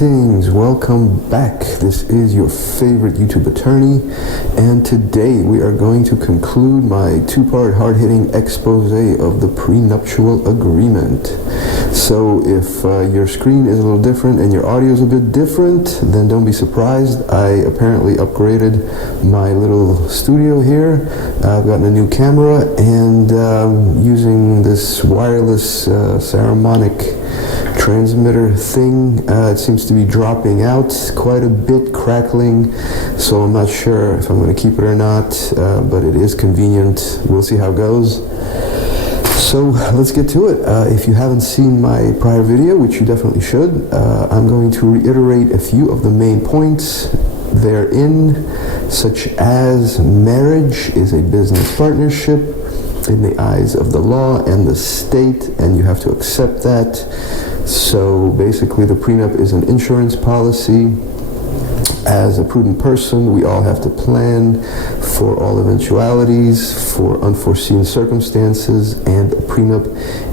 Greetings, welcome back. This is your favorite YouTube attorney, and today we are going to conclude my two-part hard-hitting expose of the prenuptial agreement. So if your screen is a little different and your audio is a bit different, then don't be surprised. I apparently upgraded my little studio here. I've gotten a new camera and using this wireless Saramonic transmitter thing. It seems to be dropping out quite a bit, crackling, so I'm not sure if I'm going to keep it or not, but it is convenient. We'll see how it goes. So let's get to it. If you haven't seen my prior video, which you definitely should, I'm going to reiterate a few of the main points therein, such as marriage is a business partnership in the eyes of the law and the state, and you have to accept that. So basically the prenup is an insurance policy. As a prudent person, we all have to plan for all eventualities, for unforeseen circumstances, and a prenup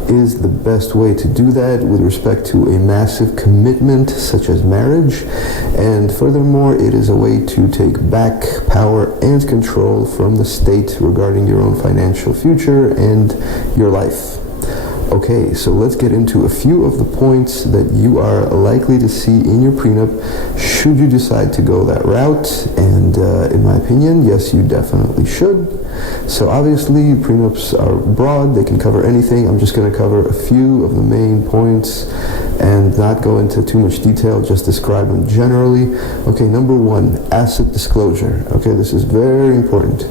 is the best way to do that with respect to a massive commitment such as marriage. And furthermore, it is a way to take back power and control from the state regarding your own financial future and your life. Okay, so let's get into a few of the points that you are likely to see in your prenup should you decide to go that route. And in my opinion, yes, you definitely should. So obviously, prenups are broad. They can cover anything. I'm just going to cover a few of the main points and not go into too much detail, just describe them generally. Okay, number one, asset disclosure. Okay, this is very important.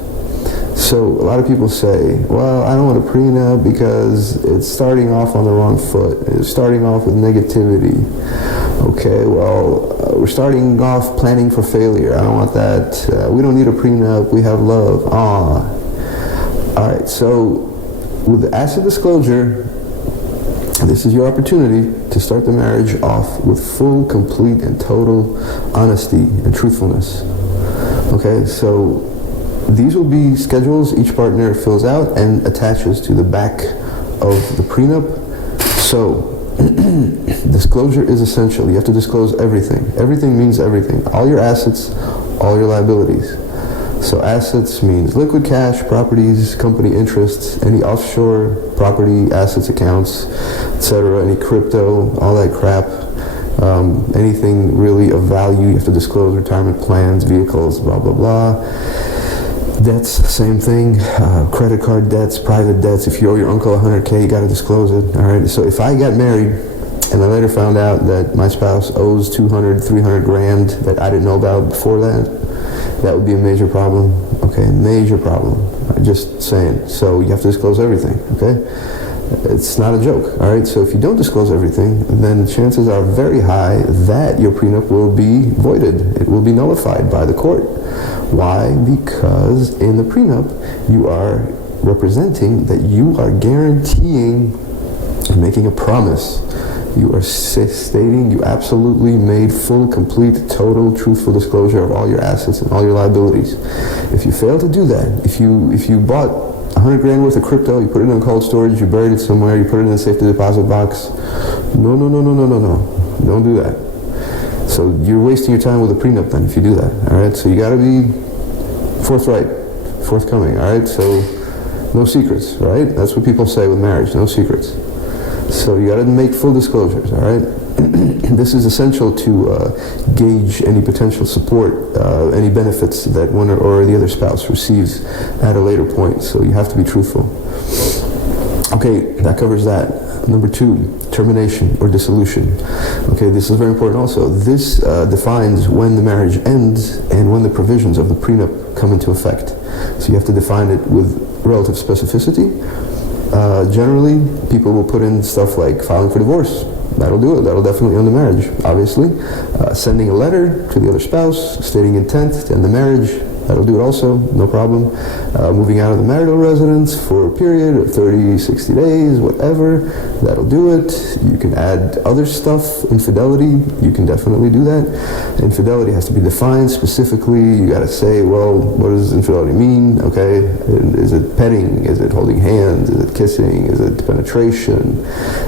So a lot of people say, well, I don't want a prenup because it's starting off on the wrong foot. It's starting off with negativity. Okay, well, we're starting off planning for failure. I don't want that. We don't need a prenup. We have love. All right, so with the asset disclosure, this is your opportunity to start the marriage off with full, complete, and total honesty and truthfulness. Okay, so these will be schedules each partner fills out and attaches to the back of the prenup. So disclosure is essential. You have to disclose everything. Everything means everything. All your assets, all your liabilities. So assets means liquid cash, properties, company interests, any offshore property, assets, accounts, etc., any crypto, all that crap. Anything really of value, you have to disclose. Retirement plans, vehicles, blah, blah, blah. Debts, same thing. Credit card debts, private debts. If you owe your uncle $100K, you got to disclose it. All right. So if I got married and I later found out that my spouse owes 200, 300 grand that I didn't know about before that, that would be a major problem. Okay, major problem. Just saying. So you have to disclose everything. Okay. It's not a joke. All right. So if you don't disclose everything, then chances are very high that your prenup will be voided. It will be nullified by the court. Why? Because in the prenup, you are representing that you are guaranteeing, making a promise. You are stating you absolutely made full, complete, total, truthful disclosure of all your assets and all your liabilities. If you fail to do that, if you bought 100 grand worth of crypto, you put it in cold storage, you buried it somewhere, you put it in a safe deposit box, no, don't do that. So you're wasting your time with a prenup then if you do that, all right? So you got to be forthcoming, all right? So no secrets, right? That's what people say with marriage, no secrets. So you got to make full disclosures, all right? This is essential to gauge any potential support, any benefits that one or the other spouse receives at a later point. So you have to be truthful. Okay, that covers that. Number two, termination or dissolution. Okay, this is very important also. This defines when the marriage ends and when the provisions of the prenup come into effect. So you have to define it with relative specificity. Generally, people will put in stuff like filing for divorce. That'll do it. That'll definitely end the marriage, obviously. Sending a letter to the other spouse stating intent to end the marriage. that'll do it also, no problem. Moving out of the marital residence for a period of 30, 60 days, whatever, that'll do it. You can add other stuff, infidelity, you can definitely do that. Infidelity has to be defined specifically. You gotta say, well, what does infidelity mean, okay? Is it petting? Is it holding hands? Is it kissing? Is it penetration?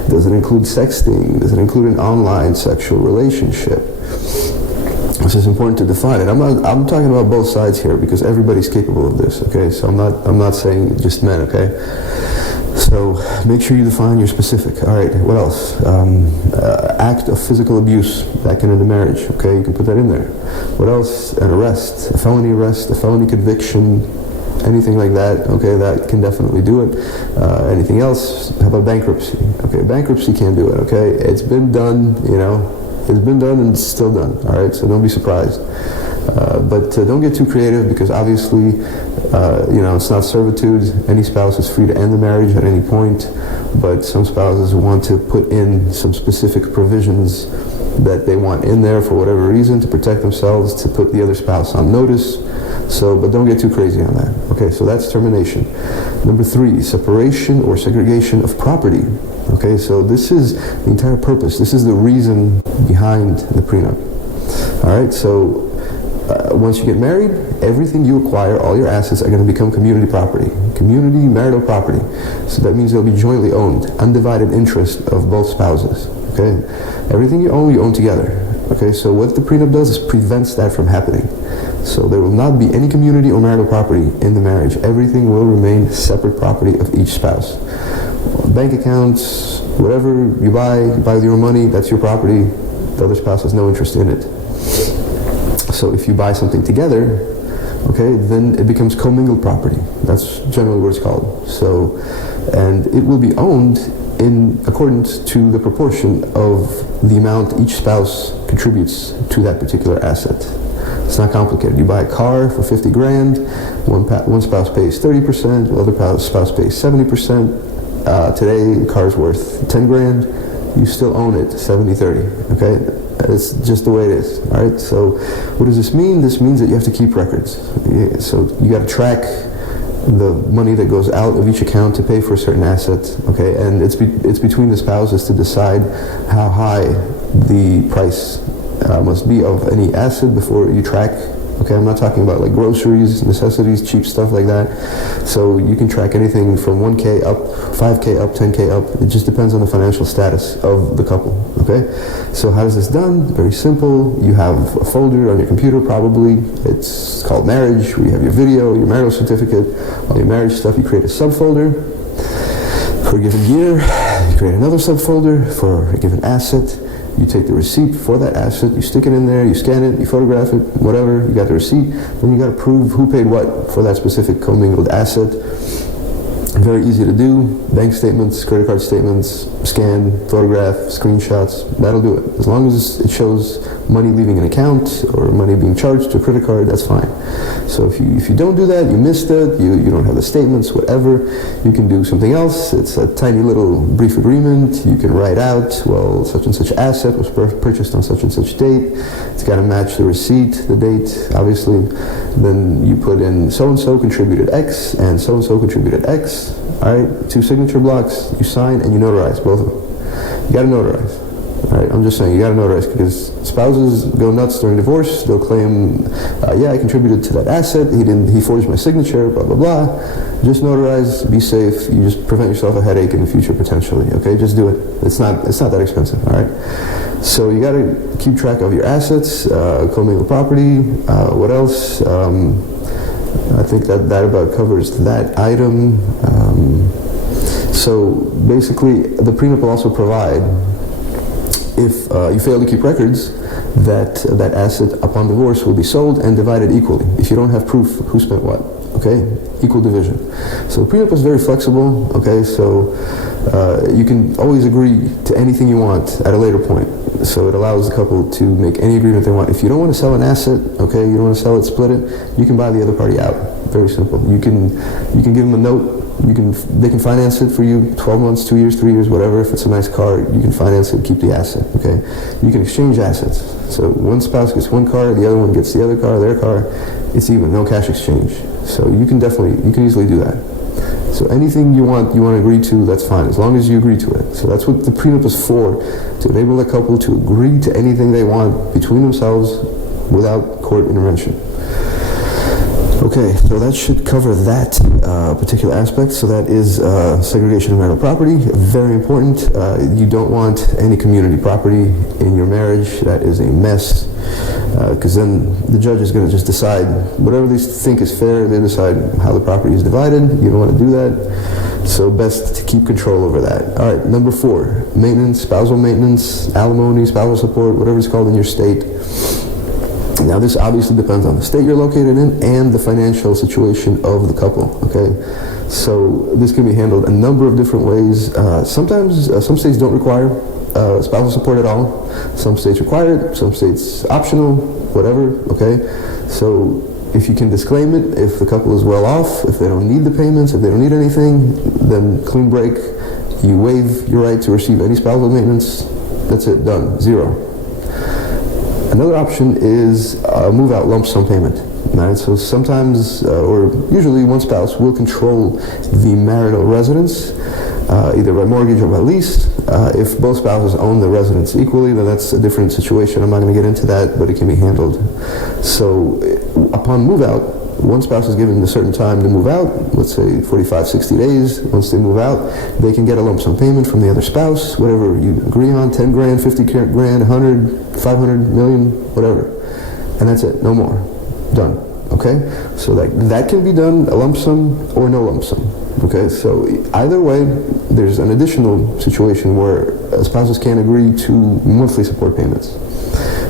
Does it include sexting? Does it include an online sexual relationship? This is important to define it. I'm talking about both sides here because everybody's capable of this, okay? So I'm not saying just men, okay? So make sure you define your specific. All right, what else? Act of physical abuse, that can end a marriage, okay? You can put that in there. What else? An arrest, a felony conviction, anything like that, okay, that can definitely do it. Anything else? How about bankruptcy? Okay, bankruptcy can't do it, okay? It's been done, you know, it's been done and it's still done, all right? So don't be surprised. But don't get too creative because obviously, you know, it's not servitude. Any spouse is free to end the marriage at any point, but some spouses want to put in some specific provisions that they want in there for whatever reason to protect themselves, to put the other spouse on notice. So, but don't get too crazy on that. Okay, so that's termination. Number 3, separation or segregation of property. Okay, so this is the entire purpose. This is the reason behind the prenup. All right, so once you get married, everything you acquire, all your assets are going to become community property, community marital property. So that means they'll be jointly owned, undivided interest of both spouses. Okay, everything you own together. Okay, so what the prenup does is prevents that from happening. So there will not be any community or marital property in the marriage. Everything will remain separate property of each spouse. Bank accounts, whatever you buy with your own money, that's your property. The other spouse has no interest in it. So if you buy something together, okay, then it becomes commingled property. That's generally what it's called. So, and it will be owned in accordance to the proportion of the amount each spouse contributes to that particular asset. It's not complicated. You buy a car for 50 grand, one spouse pays 30%, the other spouse pays 70%. Today, the car's worth 10 grand, you still own it 70-30, okay? It's just the way it is, all right? So what does this mean? This means that you have to keep records. So you got to track the money that goes out of each account to pay for a certain asset, okay? And it's between the spouses to decide how high the price must be of any asset before you track. Okay, I'm not talking about like groceries, necessities, cheap stuff like that. So you can track anything from 1K up, 5K up, 10K up. It just depends on the financial status of the couple, okay? So how is this done? Very simple. You have a folder on your computer probably. It's called marriage, where you have your video, your marital certificate, all your marriage stuff. You create a subfolder for a given year. You create another subfolder for a given asset. You take the receipt for that asset, you stick it in there, you scan it, you photograph it, whatever, you got the receipt. Then you got to prove who paid what for that specific commingled asset. Very easy to do. Bank statements, credit card statements, scan, photograph, screenshots, that'll do it. As long as it shows money leaving an account or money being charged to a credit card, that's fine. So if you don't do that, you missed it, you don't have the statements, whatever, you can do something else. It's a tiny little brief agreement. You can write out, well, such and such asset was purchased on such and such date. It's got to match the receipt, the date, obviously. Then you put in so-and-so contributed X and so-and-so contributed X. All right, 2 signature blocks, you sign and you notarize both of them. You got to notarize. All right, I'm just saying, you got to notarize because spouses go nuts during divorce. They'll claim, yeah, I contributed to that asset. He forged my signature, blah, blah, blah. Just notarize, be safe. You just prevent yourself a headache in the future potentially, okay? Just do it. It's not that expensive, all right? So you got to keep track of your assets, commingled property, what else? I think that about covers that item. So basically, the prenup will also provide, if you fail to keep records, that asset upon divorce will be sold and divided equally. If you don't have proof who spent what, okay? Equal division. So the prenup is very flexible, okay? So you can always agree to anything you want at a later point. So it allows the couple to make any agreement they want. If you don't want to sell an asset, okay, you don't want to sell it, split it, you can buy the other party out. Very simple. You can give them a note They can finance it for you 12 months, 2 years, 3 years, whatever. If it's a nice car, you can finance it, keep the asset, okay? You can exchange assets. So one spouse gets one car, the other one gets the other car, their car. It's even, no cash exchange. So you can easily do that. So anything you want to agree to, that's fine, as long as you agree to it. So that's what the prenup is for, to enable the couple to agree to anything they want between themselves without court intervention. Okay, so that should cover that particular aspect. So that is segregation of marital property, very important. You don't want any community property in your marriage. That is a mess, because then the judge is going to just decide whatever they think is fair. They decide how the property is divided. You don't want to do that. So best to keep control over that. All right, number 4, maintenance, spousal maintenance, alimony, spousal support, whatever it's called in your state. Now this obviously depends on the state you're located in and the financial situation of the couple, okay? So this can be handled a number of different ways. Sometimes some states don't require spousal support at all. Some states require it, some states optional, whatever, okay? So if you can disclaim it, if the couple is well off, if they don't need the payments, if they don't need anything, then clean break. You waive your right to receive any spousal maintenance. That's it, done, 0. Another option is a move-out lump sum payment. Right? So sometimes, or usually, one spouse will control the marital residence, either by mortgage or by lease. If both spouses own the residence equally, then that's a different situation. I'm not going to get into that, but it can be handled. So upon move-out, one spouse is given a certain time to move out, let's say 45, 60 days. Once they move out, they can get a lump sum payment from the other spouse, whatever you agree on, 10 grand, 50 grand, 100, 500, million, whatever. And that's it, no more. Done, okay? So that can be done, a lump sum or no lump sum, okay? So either way, there's an additional situation where spouses can't agree to monthly support payments.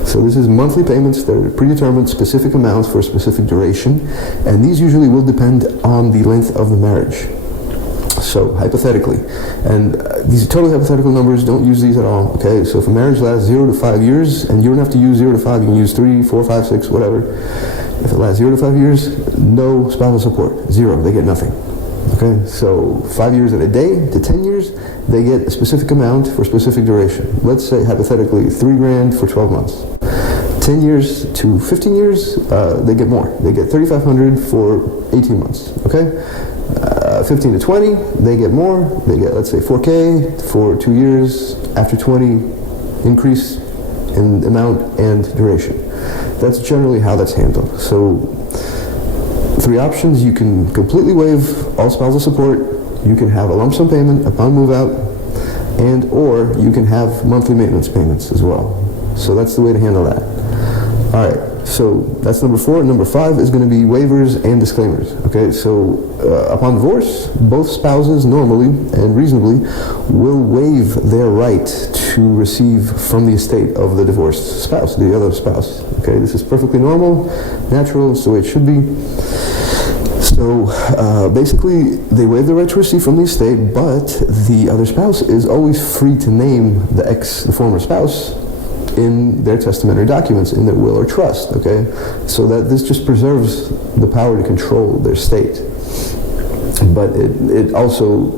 So this is monthly payments that are predetermined, specific amounts for a specific duration, and these usually will depend on the length of the marriage. So hypothetically, and these are totally hypothetical numbers, don't use these at all, okay? So if a marriage lasts 0 to 5 years, and you don't have to use 0 to 5, you can use 3, 4, 5, 6, whatever. If it lasts 0 to 5 years, no spousal support, 0, they get nothing. Okay, so 5 years and a day to 10 years, they get a specific amount for a specific duration. Let's say, hypothetically, 3 grand for 12 months. 10 years to 15 years, they get more. They get $3,500 for 18 months, okay? 15 to 20, they get more. They get, let's say, $4K for 2 years. After 20, increase in amount and duration. That's generally how that's handled. So 3 options: you can completely waive all spousal support, you can have a lump sum payment upon move out, and or you can have monthly maintenance payments as well. So that's the way to handle that. All right, so that's number 4. Number 5 is going to be waivers and disclaimers. Okay, so upon divorce, both spouses normally and reasonably will waive their right to receive from the estate of the divorced spouse, the other spouse. Okay, this is perfectly normal, natural, it's the way it should be. So basically, they waive the right to receive from the estate, but the other spouse is always free to name the former spouse in their testamentary documents, in their will or trust, okay? So that this just preserves the power to control their state. But it also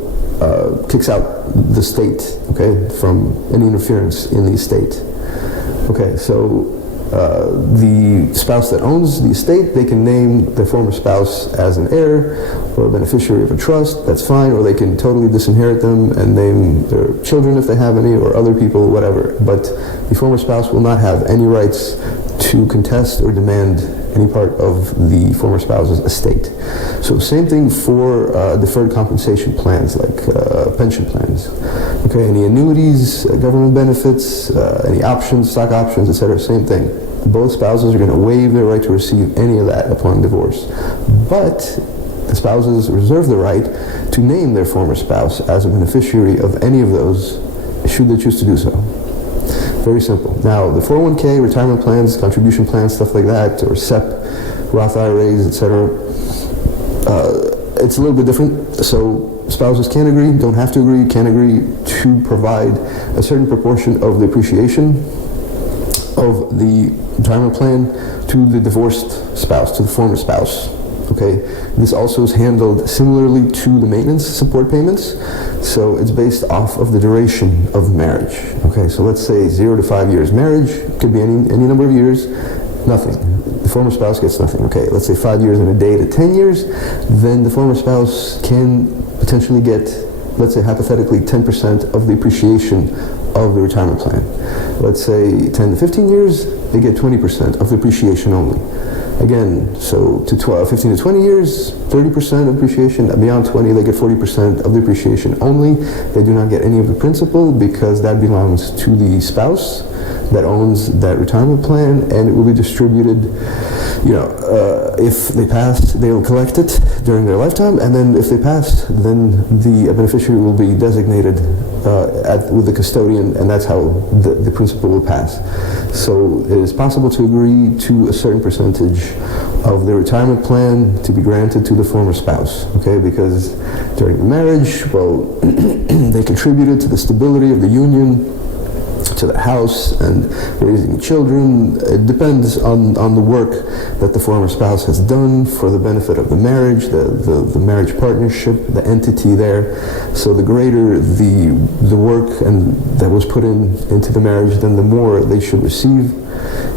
kicks out the state, okay, from any interference in the estate. Okay, so the spouse that owns the estate, they can name their former spouse as an heir or a beneficiary of a trust, that's fine, or they can totally disinherit them and name their children if they have any, or other people, whatever. But the former spouse will not have any rights to contest or demand any part of the former spouse's estate. So same thing for deferred compensation plans, like pension plans. Okay, any annuities, government benefits, any options, stock options, etc., same thing. Both spouses are going to waive their right to receive any of that upon divorce. But the spouses reserve the right to name their former spouse as a beneficiary of any of those, should they choose to do so. Very simple. Now, the 401k, retirement plans, contribution plans, stuff like that, or SEP, Roth IRAs, etc., it's a little bit different. So spouses can agree, don't have to agree, can agree to provide a certain proportion of the appreciation of the retirement plan to the divorced spouse, to the former spouse. Okay, this also is handled similarly to the maintenance support payments, so it's based off of the duration of marriage. Okay, so let's say 0 to 5 years marriage, could be any number of years, nothing. The former spouse gets nothing. Okay, let's say 5 years and a day to 10 years, then the former spouse can potentially get, let's say hypothetically, 10% of the appreciation of the retirement plan. Let's say 10 to 15 years, they get 20% of the appreciation only. Again, so to 15 to 20 years, 30% of appreciation. Beyond 20, they get 40% of the appreciation only. They do not get any of the principal because that belongs to the spouse that owns that retirement plan, and it will be distributed, if they pass, they will collect it during their lifetime, and then if they pass, then the beneficiary will be designated with the custodian, and that's how the principal will pass. So it is possible to agree to a certain percentage of the retirement plan to be granted to the former spouse, okay, because during the marriage, well, they contributed to the stability of the union, to the house and raising children. It depends on the work that the former spouse has done for the benefit of the marriage, the marriage partnership, the entity there. So the greater the work and that was put into the marriage, then the more they should receive.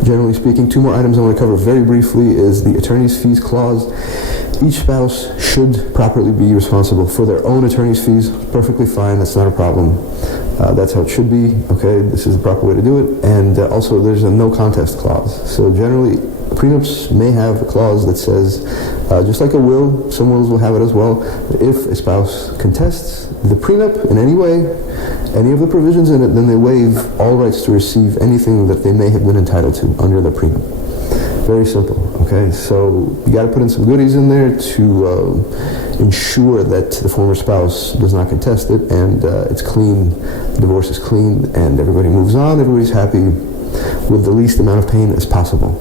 Generally speaking, 2 more items I want to cover very briefly is the attorney's fees clause. Each spouse should properly be responsible for their own attorney's fees. Perfectly fine, that's not a problem. That's how it should be, okay? This is the proper way to do it. And also there's a no contest clause. So generally, prenups may have a clause that says, just like a will, some wills will have it as well, if a spouse contests the prenup in any way, any of the provisions in it, then they waive all rights to receive anything that they may have been entitled to under the prenup. Very simple, okay? So you got to put in some goodies in there to ensure that the former spouse does not contest it, and it's clean, the divorce is clean, and everybody moves on, everybody's happy with the least amount of pain as possible.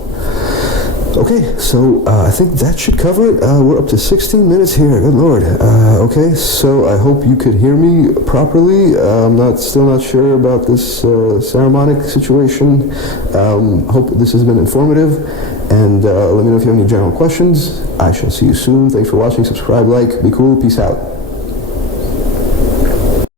Okay, so I think that should cover it. We're up to 16 minutes here, good Lord. Okay, so I hope you could hear me properly. I'm still not sure about this ceremonic situation. Hope this has been informative, and let me know if you have any general questions. I shall see you soon. Thanks for watching, subscribe, like, be cool, peace out.